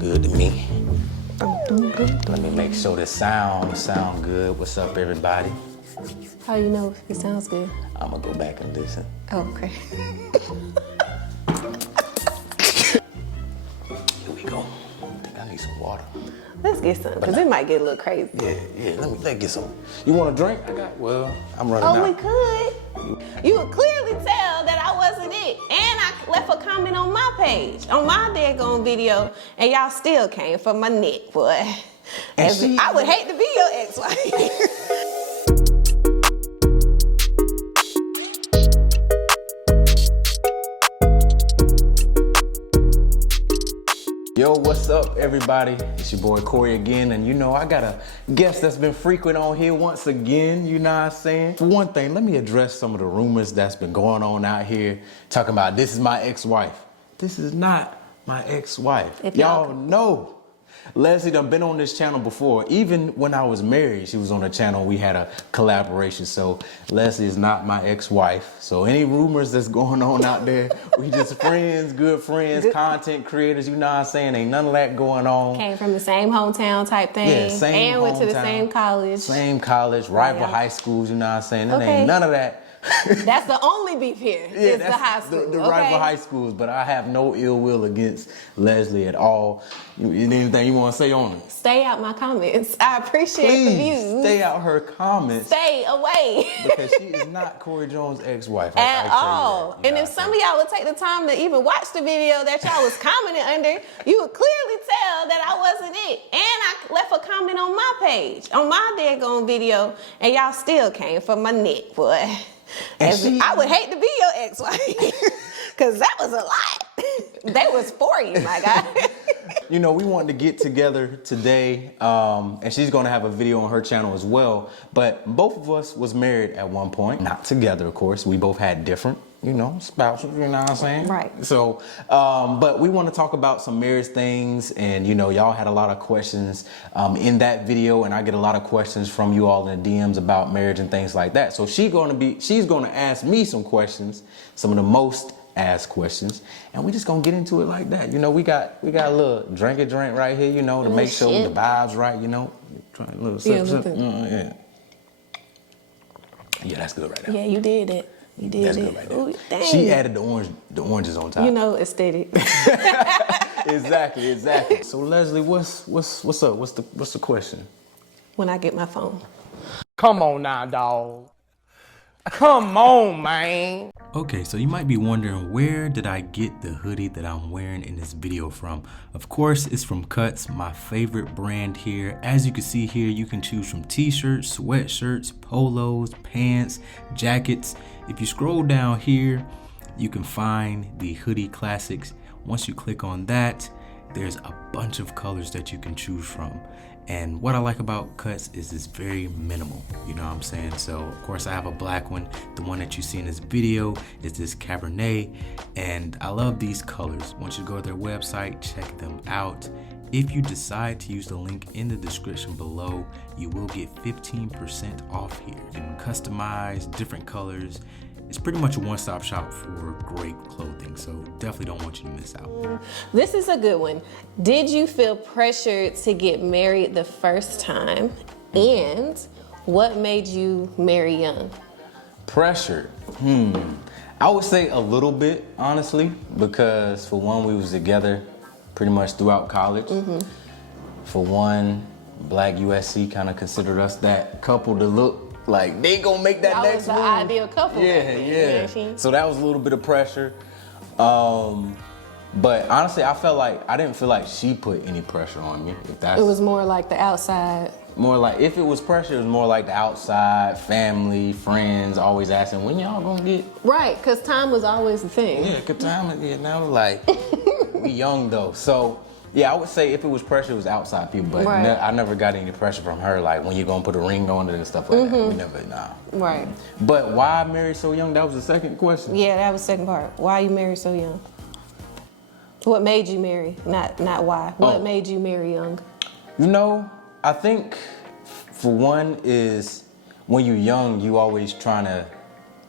good to me. Let me make sure the sound good. What's up, everybody? How you know it sounds good? I'm gonna go back and listen. Oh, okay. Here we go. I think I need some water. Let's get some, because it might get a little crazy. Yeah, let's get some. You want a drink? I'm running out. Oh, we could. You would clearly tell that I wasn't it. And I left a comment on my page, on my daggone video, and y'all still came for my neck, boy. I would hate to be your ex-wife. Yo, what's up, everybody? It's your boy Corey again, and you know I got a guest that's been frequent on here once again, you know what I'm saying? For one thing, let me address some of the rumors that's been going on out here, talking about this is my ex-wife. This is not my ex-wife. Y'all know Leslie done been on this channel before. Even when I was married, she was on the channel. We had a collaboration. So Leslie is not my ex-wife. So any rumors that's going on out there, we just friends, good friends, content creators, you know what I'm saying? Ain't none of that going on. Came from the same hometown type thing. Yeah, same and went to the hometown, same college. Same college, rival high schools, you know what I'm saying? There ain't none of that. That's the only beef here. Yeah, is the high school. The rival high schools, but I have no ill will against Leslie at all. Anything you want to say on it? Stay out my comments. I appreciate the views. Stay out her comments. Stay away. Because she is not Corey Jones' ex-wife. At all. And if some of y'all would take the time to even watch the video that y'all was commenting under, you would clearly tell that I wasn't it. And I left a comment on my page, on my daggone video, and y'all still came for my neck, boy. I would hate to be your ex-wife, because that was a lot. That was for you, my guy. You know, we wanted to get together today, and she's going to have a video on her channel as well. But both of us was married at one point. Not together, of course. We both had different, you know, spouses, you know what I'm saying? Right. So, but we want to talk about some marriage things. And, you know, y'all had a lot of questions in that video. And I get a lot of questions from you all in the DMs about marriage and things like that. So she's going to ask me some questions, some of the most asked questions, and we just gonna get into it like that. You know, we got a little drink right here, you know, to make sure the vibes right, you know. Try a little sip. Yeah, that's good right there. Yeah, you did it. You did that's it. Good right there. Ooh, dang. She added the oranges on top. You know, aesthetic. Exactly. So Leslie, what's up? What's the question? When I get my phone. Come on now, dawg. Come on, man. Okay, so you might be wondering, where did I get the hoodie that I'm wearing in this video from? Of course, it's from Cutz, my favorite brand here. As you can see here, you can choose from t-shirts, sweatshirts, polos, pants, jackets. If you scroll down here, you can find the hoodie classics. Once you click on that, there's a bunch of colors that you can choose from. And what I like about Cutz is it's very minimal, you know what I'm saying? So of course I have a black one. The one that you see in this video is this Cabernet, and I love these colors. Once you go to their website, check them out. If you decide to use the link in the description below, you will get 15% off here. You can customize different colors. It's pretty much a one-stop shop for great clothing, so definitely don't want you to miss out. This is a good one. Did you feel pressured to get married the first time? And what made you marry young? Pressured? I would say a little bit, honestly, because for one, we was together pretty much throughout college. For one, Black USC kind of considered us that couple to look like they gonna make that next move. That was the ideal couple. Yeah. So that was a little bit of pressure. But honestly, I didn't feel like she put any pressure on me. It was more like the outside. More like, if it was pressure, it was more like the outside, family, friends, always asking, when y'all gonna get? Right, because time was always the thing. Yeah, because time, now like, we young though. So, yeah, I would say if it was pressure, it was outside people, but I never got any pressure from her, like when you gonna put a ring on it and stuff like that. We never, nah. Right. But why I married so young, that was the second question. Yeah, that was the second part. Why you married so young? What made you marry? Not why. What made you marry young? You know, I think for one is when you're young, you always trying to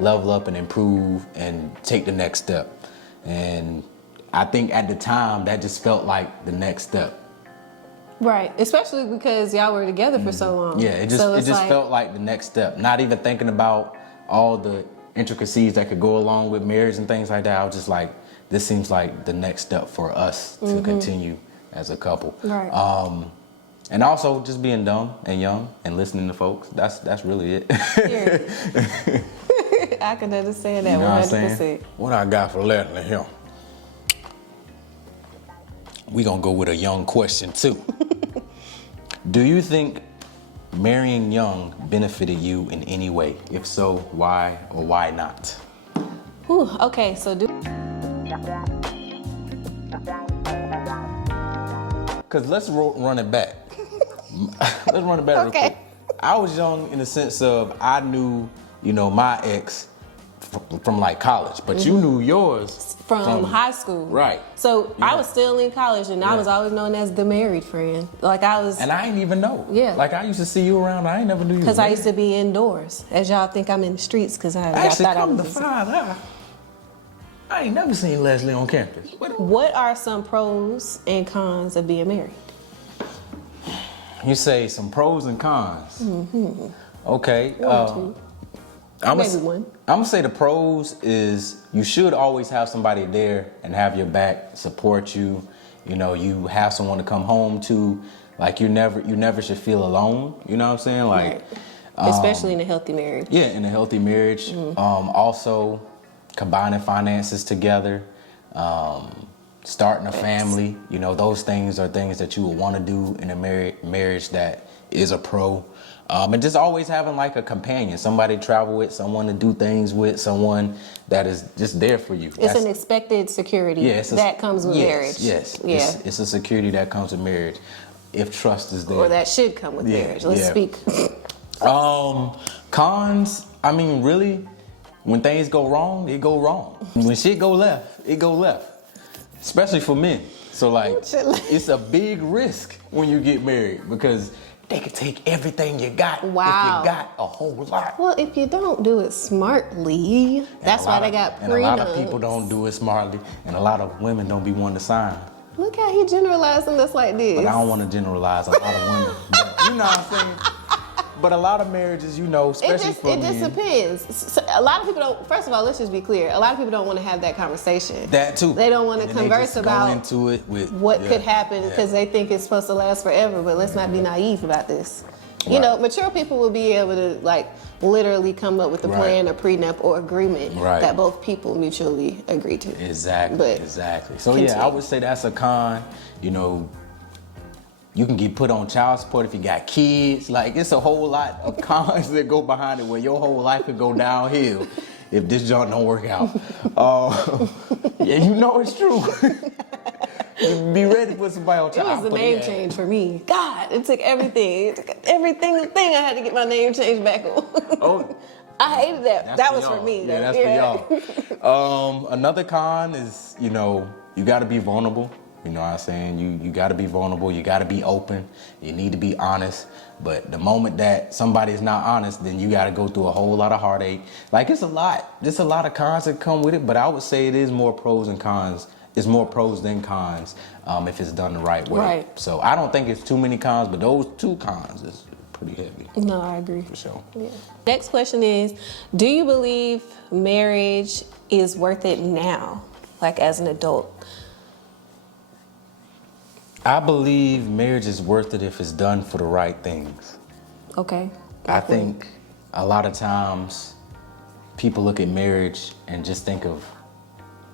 level up and improve and take the next step. And I think at the time that just felt like the next step. Right, especially because y'all were together for so long. Yeah, it just like, felt like the next step. Not even thinking about all the intricacies that could go along with marriage and things like that. I was just like, this seems like the next step for us to continue as a couple. Right. And also just being dumb and young and listening to folks. That's really it. I can understand that, You know what I'm 100%. saying? What I got for Leslie here? We gonna go with a young question too. Do you think marrying young benefited you in any way? If so, why or why not? Whew, okay, so Cause let's run it back. Let's run it back real quick. I was young in the sense of I knew, my ex from like college, but you knew yours from high school. Right. So I was still in college, and I was always known as the married friend. Like I was. And I didn't even know. Yeah. Like I used to see you around. I ain't never knew you. Because I used to be indoors, as y'all think I'm in the streets. Because I thought I was. I ain't never seen Leslie on campus. What are some pros and cons of being married? You say some pros and cons. Mm-hmm. Okay. I'm gonna say the pros is you should always have somebody there and have your back, support you. You have someone to come home to. Like you never should feel alone. You know what I'm saying? Like, right. Especially in a healthy marriage. Yeah, in a healthy marriage. Mm-hmm. Also, combining finances together, starting a family. Those things are things that you would want to do in a marriage that is a pro. And just always having like a companion, somebody to travel with, someone to do things with, someone that is just there for you. It's an expected security that comes with marriage. Yes, yeah. It's a security that comes with marriage, if trust is there. Or that should come with marriage. Let's speak. Cons, I mean, really, when things go wrong, it go wrong. When shit go left, it go left. Especially for men. So like, it's a big risk when you get married because they could take everything you got. Wow. If you got a whole lot. Well, if you don't do it smartly, that's why they got prenups. And a lot of people don't do it smartly, and a lot of women don't be wanting to sign. Look how he generalizing us like this. But I don't want to generalize a lot of women. But you know what I'm saying? But a lot of marriages, especially for men. It just depends. So a lot of people don't, first of all, let's just be clear. A lot of people don't want to have that conversation. That too. They don't want to converse about go into it with what could happen because they think it's supposed to last forever. But let's not be naive about this. Right. Mature people will be able to literally come up with a plan, a prenup, or agreement that both people mutually agree to. Exactly. So I would say that's a con. You can get put on child support if you got kids. Like, it's a whole lot of cons that go behind it where your whole life could go downhill if this joint don't work out. It's true. Be ready to put somebody on child support. It was a name change for me. God, it took everything. It took everything I had to get my name changed back on. Oh. I hated that. That was for me. Yeah, that's for y'all. Another con is, you got to be vulnerable. You know what I'm saying? You got to be vulnerable. You got to be open. You need to be honest. But the moment that somebody's not honest, then you got to go through a whole lot of heartache. Like, it's a lot. There's a lot of cons that come with it, but I would say it is more pros and cons. It's more pros than cons if it's done the right way. Right. So I don't think it's too many cons, but those two cons is pretty heavy. No, I agree. For sure. Yeah. Next question is, do you believe marriage is worth it now, like as an adult? I believe marriage is worth it if it's done for the right things. Okay. I think a lot of times people look at marriage and just think of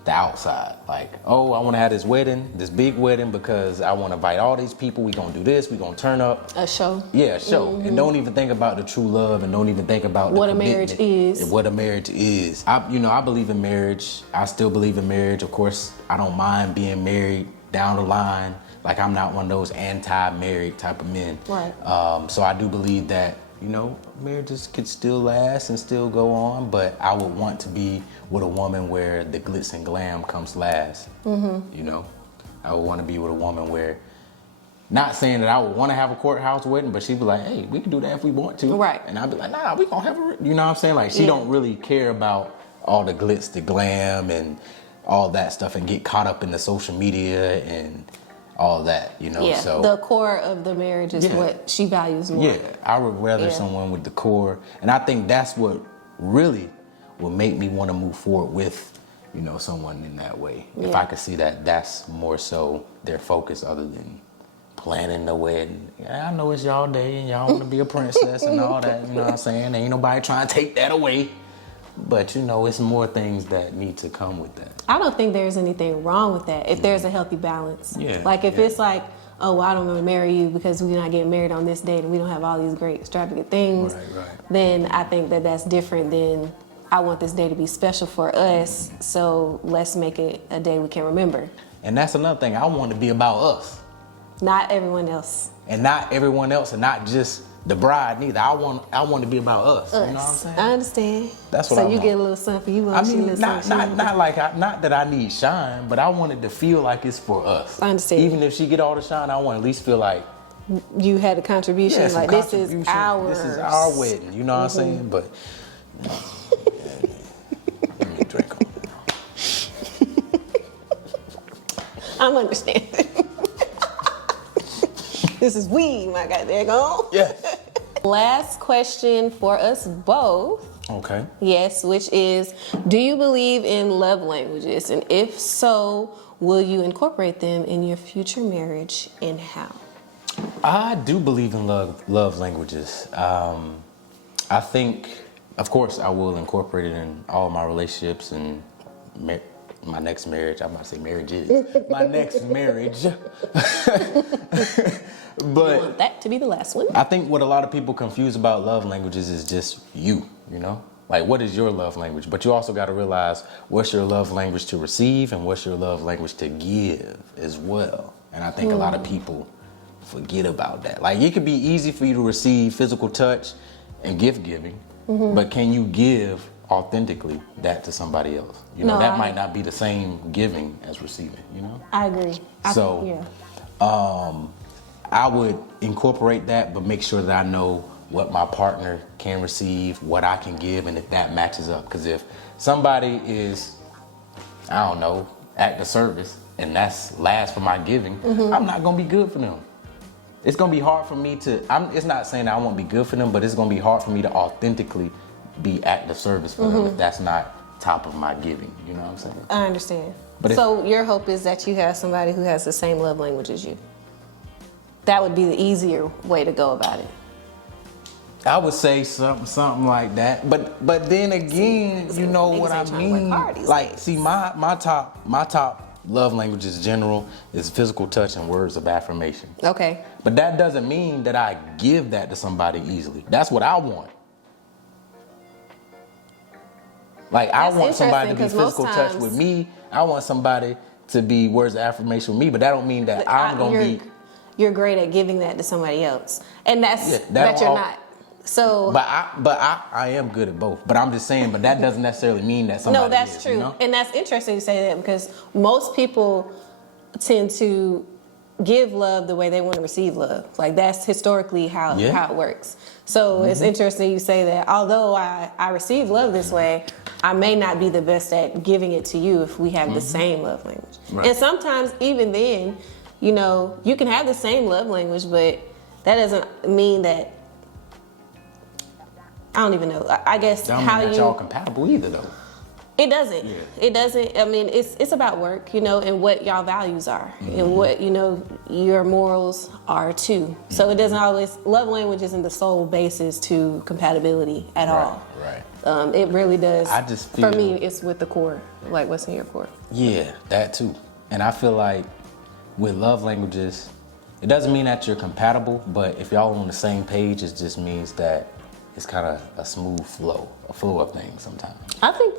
the outside. Like, oh, I want to have this wedding, this big wedding, because I want to invite all these people. We're going to do this. We're going to turn up. A show. Yeah, a show. Mm-hmm. And don't even think about the true love and don't even think about what a marriage is. And what a marriage is. I believe in marriage. I still believe in marriage. Of course, I don't mind being married down the line. Like, I'm not one of those anti-married type of men. Right. So I do believe that, marriages could still last and still go on, but I would want to be with a woman where the glitz and glam comes last. Mm-hmm. I would want to be with a woman where, not saying that I would want to have a courthouse wedding, but she'd be like, hey, we can do that if we want to. Right. And I'd be like, nah, we gonna have a, you know what I'm saying? Like, she don't really care about all the glitz, the glam, and all that stuff and get caught up in the social media and all that, you know. Yeah, So the core of the marriage is what she values more. yeah, I would rather someone with the core, and I think that's what really will make me want to move forward with, you know, someone in that way. If I could see that that's more so their focus other than planning the wedding. Yeah, I know it's y'all day and y'all want to be a princess and all that, you know what I'm saying? Ain't nobody trying to take that away. But, you know, it's more things that need to come with that. I don't think there's anything wrong with that if there's a healthy balance. Yeah. Like if it's like, oh, well, I don't want to marry you because we're not getting married on this date and we don't have all these great extravagant things, then I think that that's different than I want this day to be special for us, so let's make it a day we can remember. And that's another thing. I want to be about us. Not everyone else. And not everyone else, and not just the bride neither. I want to be about us. You know what I'm saying? I understand. That's what I want. So you get a little something for you. I mean, not that I need shine, but I want it to feel like it's for us. I understand. Even if she get all the shine, I want to at least feel like you had a contribution. Like this is ours. This is our wedding. You know what I'm saying? But let me drink on. I'm understanding. This is weed, my goddamn go. Yes. Last question for us both. Okay. Yes, which is, do you believe in love languages? And if so, will you incorporate them in your future marriage, and how? I do believe in love languages. I think, of course, I will incorporate it in all my relationships and my next marriage. I'm about to say marriages. My next marriage. But You want that to be the last one? I think what a lot of people confuse about love languages is just you know? Like, what is your love language? But you also got to realize what's your love language to receive and what's your love language to give as well. And I think a lot of people forget about that. Like, it could be easy for you to receive physical touch and gift giving, but can you give authentically that to somebody else? You know, that might not be the same giving as receiving, you know? I agree. I would incorporate that, but make sure that I know what my partner can receive, what I can give, and if that matches up. Because if somebody is, I don't know, act of service, and that's last for my giving, I'm not gonna be good for them. It's gonna be hard for me to, it's not saying that I won't be good for them, but it's gonna be hard for me to authentically be act of service for them if that's not top of my giving, you know what I'm saying? I understand. But so your hope is that you have somebody who has the same love language as you. That would be the easier way to go about it. I would say something like that, but then again, you know what I mean. Like, see, my top love languages general is physical touch and words of affirmation. Okay. But that doesn't mean that I give that to somebody easily. That's what I want. Like, I want somebody to be physical touch with me. I want somebody to be words of affirmation with me, but that don't mean that I'm gonna be. You're great at giving that to somebody else, and that you're not. So, but I am good at both. But I'm just saying. But that doesn't necessarily mean that somebody. No, that's true, you know? And that's interesting you say that because most people tend to give love the way they want to receive love. Like that's historically how it works. So it's interesting you say that. Although I receive love this way, I may not be the best at giving it to you if we have the same love language. Right. And sometimes even then, you know, you can have the same love language, but that doesn't mean that. I don't even know. I guess don't mean that y'all compatible either, though. It doesn't. Yeah. It doesn't. I mean, it's about work, you know, and what y'all values are, and what you know your morals are too. So it doesn't always. Love language isn't the sole basis to compatibility at all. Right. It really does. I just feel, for me, it's with the core, like what's in your core. Yeah, that too. And I feel like with love languages, it doesn't mean that you're compatible, but if y'all on the same page, it just means that it's kind of a smooth flow, a flow of things sometimes. I think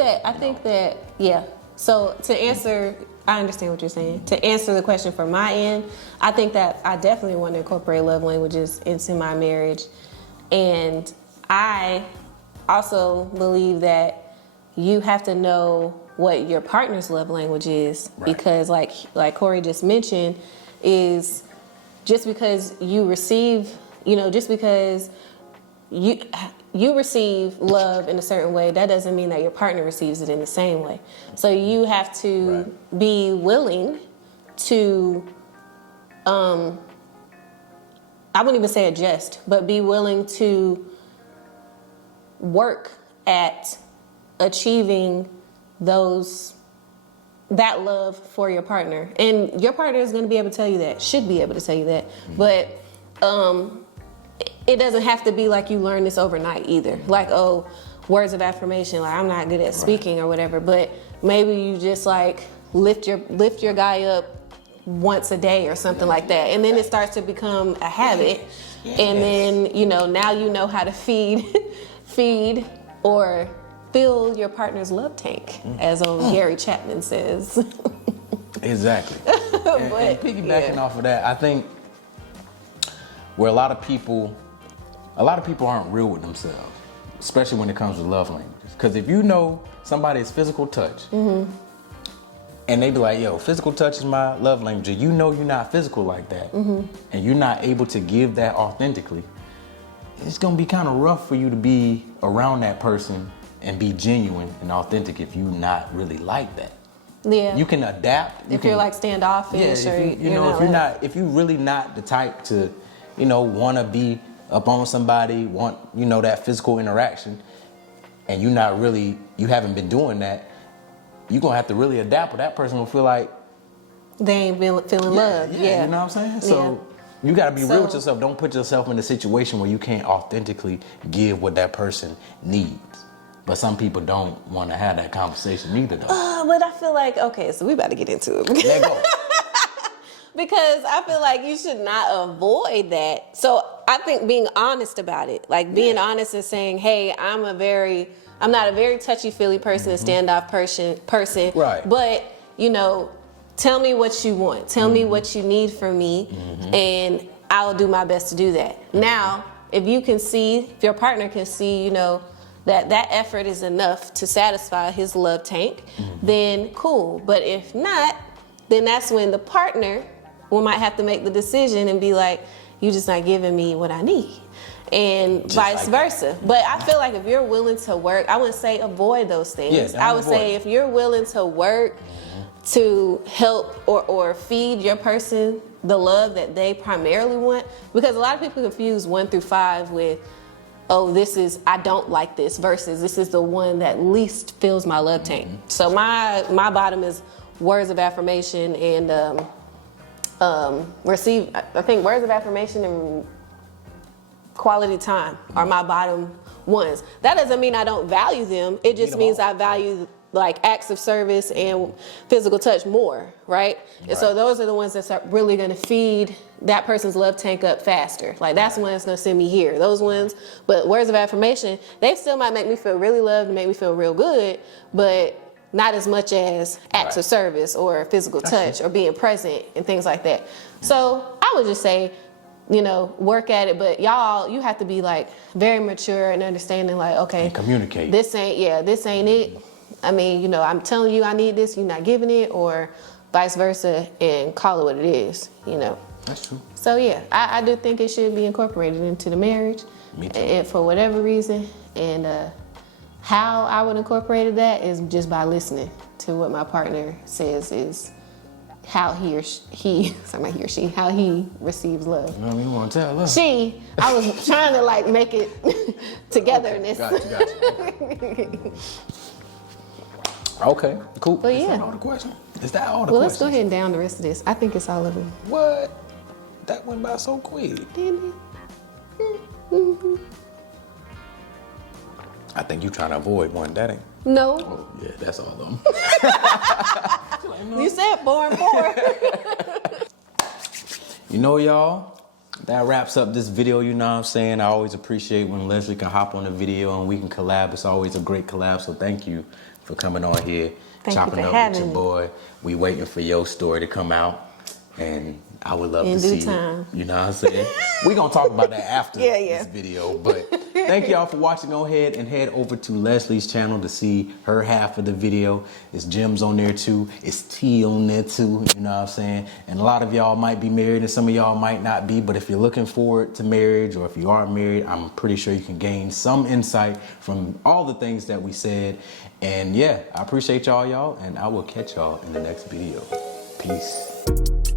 that, yeah. So to answer, I understand what you're saying. To answer the question from my end, I think that I definitely want to incorporate love languages into my marriage. And I also believe that you have to know what your partner's love language is, because like Corey just mentioned, is just because you receive, you know, just because you receive love in a certain way. That doesn't mean that your partner receives it in the same way. So you have to be willing to, I wouldn't even say adjust, but be willing to work at achieving that love for your partner. And your partner is going to be able to tell you that, should be able to tell you that. But it doesn't have to be like you learn this overnight either. Like, oh, words of affirmation, like I'm not good at speaking or whatever, but maybe you just like lift your guy up once a day or something like that. And then it starts to become a habit. And then, now you know how to feed or fill your partner's love tank, as old Gary Chapman says. Exactly. and piggybacking off of that, I think where a lot of people aren't real with themselves, especially when it comes to love languages. Because if you know somebody is physical touch, and they be like, yo, physical touch is my love language, and you know you're not physical like that, and you're not able to give that authentically, it's gonna be kind of rough for you to be around that person and be genuine and authentic if you're not really like that. Yeah. You can adapt. You're like standoffish, or if you're really not the type to, want to be up on somebody, want, that physical interaction, and you haven't been doing that, you're gonna have to really adapt, or that person will feel like they ain't feeling love. Yeah. You know what I'm saying? So you gotta be real with yourself. Don't put yourself in a situation where you can't authentically give what that person needs. But some people don't want to have that conversation either, though. But I feel like, okay, so we about to get into it. Let go. Because I feel like you should not avoid that. So I think being honest about it, like being honest and saying, hey, I'm not a very touchy-feely person, a standoff person. Right. But, tell me what you want. Tell me what you need from me, and I'll do my best to do that. Now, if your partner can see, that effort is enough to satisfy his love tank, then cool. But if not, then that's when the partner might have to make the decision and be like, you just not giving me what I need. And just vice versa. But I feel like if you're willing to work, I wouldn't say avoid those things. I would say if you're willing to work to help or feed your person the love that they primarily want, because a lot of people confuse 1 through 5 with, oh, I don't like this, versus this is the one that least fills my love tank. So my bottom is words of affirmation and I think words of affirmation and quality time are my bottom ones. That doesn't mean I don't value them. It just means I value like acts of service and physical touch more, right? And so those are the ones that are really gonna feed that person's love tank up faster. Like that's the one that's gonna send me here. Those ones, but words of affirmation, they still might make me feel really loved and make me feel real good, but not as much as acts of service or physical touch or being present and things like that. So I would just say, work at it, but you have to be like very mature and understanding, like, okay, and communicate. This ain't it. I mean, I'm telling you I need this, you're not giving it, or vice versa, and call it what it is, That's true. So yeah, I do think it should be incorporated into the marriage. Me too. And for whatever reason, and how I would incorporate that is just by listening to what my partner says is how he or she receives love. You want to tell love? I was trying to like make it togetherness. Gotcha. Okay, cool. But Is yeah. that all the questions? Is that all the Well, questions? let's go ahead and down the rest of this. I think it's all of them. What? That went by so quick. Didn't it? I think you're trying to avoid one. That ain't. No. Oh, yeah, that's all of them. You said born 4. Y'all, that wraps up this video, you know what I'm saying? I always appreciate when Leslie can hop on the video and we can collab. It's always a great collab, so thank you for coming on here, chopping up with your boy. We waiting for your story to come out, and I would love to see time. it. You know what I'm saying? We're going to talk about that after Yeah. this video, but Thank y'all for watching. Go ahead and head over to Leslie's channel to see her half of the video. It's Jim's on there too. It's T on there too, you know what I'm saying? And a lot of y'all might be married and some of y'all might not be, but if you're looking forward to marriage or if you are married, I'm pretty sure you can gain some insight from all the things that we said. And yeah, I appreciate y'all, and I will catch y'all in the next video. Peace.